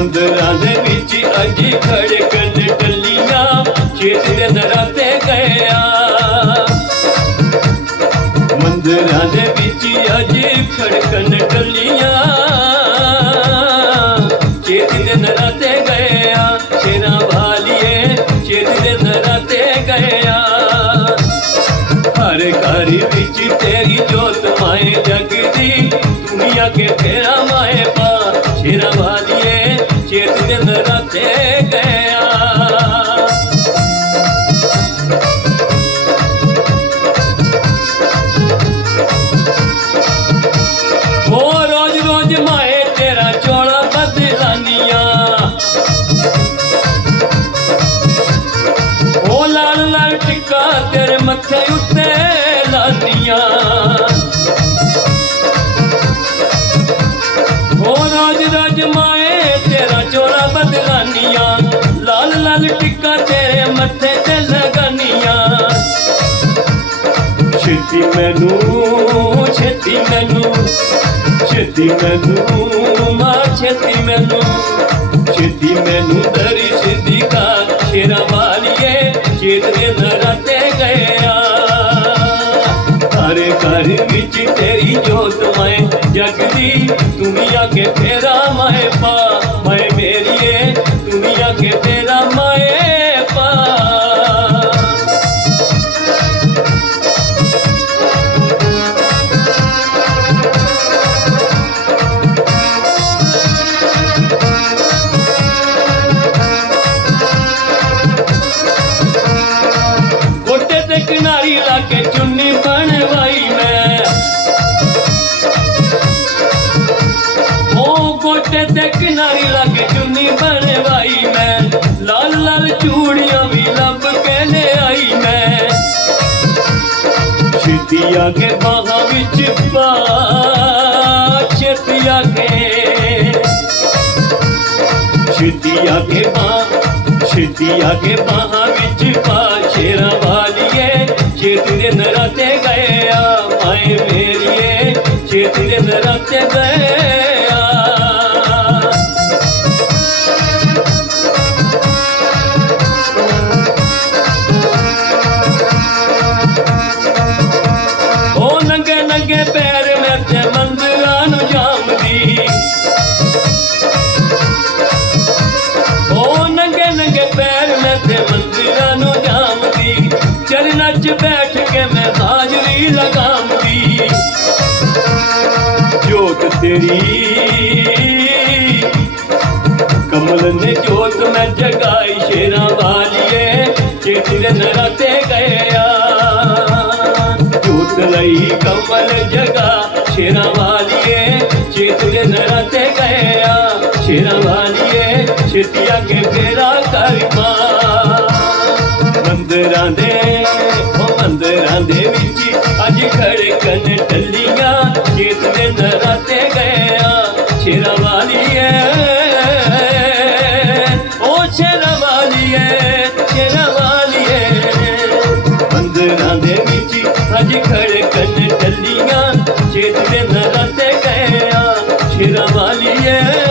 मंदरा दे बिच अज खड़कन टलिया, खेत दे दरा ते गया मंदरा बिच अज खड़कन टलिया, खेत के दरा ते गया। शेरा भालिए, खेत दे दरा गया। हर घर बिच तेरी जोत माए जगदी, दुनिया के फेरा माए पा ਮੱਥੇ ਉੱਤੇ ਲਾਨੀਆਂ ਹੋ ਰੋਜ਼ ਰੋਜ਼ ਮਾਏ ਤੇਰਾ ਚੋਲਾ ਬਦਲਾਨੀਆਂ ਲਾਲ ਲਾਲ ਟਿੱਕਾ ਤੇਰੇ ਮੱਥੇ ਤੇ ਲਗਾਨੀਆਂ ਛੇਤੀ ਮੈਨੂੰ ਛੇਤੀ ਮੈਨੂੰ ਛੇਤੀ ਮੈਨੂੰ ਮਾਂ ਛੇਤੀ ਮੈਨੂੰ ਛੇਤੀ ਮੈਨੂੰ ਦਰੀ ਸਿੱਧੀ हो तो मैं जगदी दुनिया के तेरा माए पा मैं मेरी दुनिया के तेरा माए पा किनारी लाके चुन्नी ਉਹ ਗੋਟੇ ਤੇ ਕਿਨਾਰੀ ਲਾ ਕੇ ਚੁੰਨੀ ਬਣਵਾਈ ਮੈਂ ਲਾਲ ਲਾਲ ਚੂੜੀਆਂ ਵੀ ਲੱਭ ਕੇ ਲੈ ਆਈ ਮੈਂ ਛੇਤੀ ਆ ਕੇ ਬਾਹਾਂ ਵਿੱਚ ਪਾ ਛੇਤੀ ਆ ਕੇ ਛੇਤੀ ਆ ਕੇ ਬਾਹ ਛੇਤੀ ਆ ਕੇ ਬਾਹਾਂ ਵਿੱਚ ਪਾ ਸ਼ੇਰਾਂ ਵਾਲੀਏ ਛੇਤੀ ਦੇ ਨਰਾਤੇ ਗਏ ਆ ਮਾਏ ਮੇਰੀਏ ਛੇਤੀ ਦੇ ਨਰਾਤੇ ਗਏ ਚਰਨਾਂ 'ਚ ਬੈਠ ਕੇ ਮੈਂ ਹਾਜ਼ਰੀ ਲਗਾਉਂਦੀ ਜੋਤ ਤੇਰੀ ਕਮਲ ਨੇ ਜੋਤ ਮੈਂ ਜਗਾਈ ਸ਼ੇਰਾਂ ਵਾਲੀਏ ਚੇਤੀ ਦੇ ਨਰਾਤੇ ਗਏ ਆ ਜੋਤ ਲਈ ਕਮਲ ਜਗਾ ਸ਼ੇਰਾਂ ਵਾਲੀਏ ਚੇਤੀ ਦੇ ਨਰਾਤੇ ਗਏ ਆ ਸ਼ੇਰਾਂ ਵਾਲੀਏ ਛੇਤੀਆਂ ਕੇ ਫੇਰਾ ਕਰਮਾ ਮੰਦਰਾਂ ਦੇ ਦਿਨ ਰਾਤੇ ਗਿਆ ਉਹ ਛੇਰਾ ਵਾਲੀਏ ਛੇਰਾ ਵਾਲੀਏ। ਦੇ ਵਿੱਚ ਅੱਜ ਖੜਕਣ ਟੱਲੀਆਂ ਛੇਤ ਦਿਨ ਰਾਤੇ ਗਿਆ ਛੇਰਾ ਵਾਲੀਏ।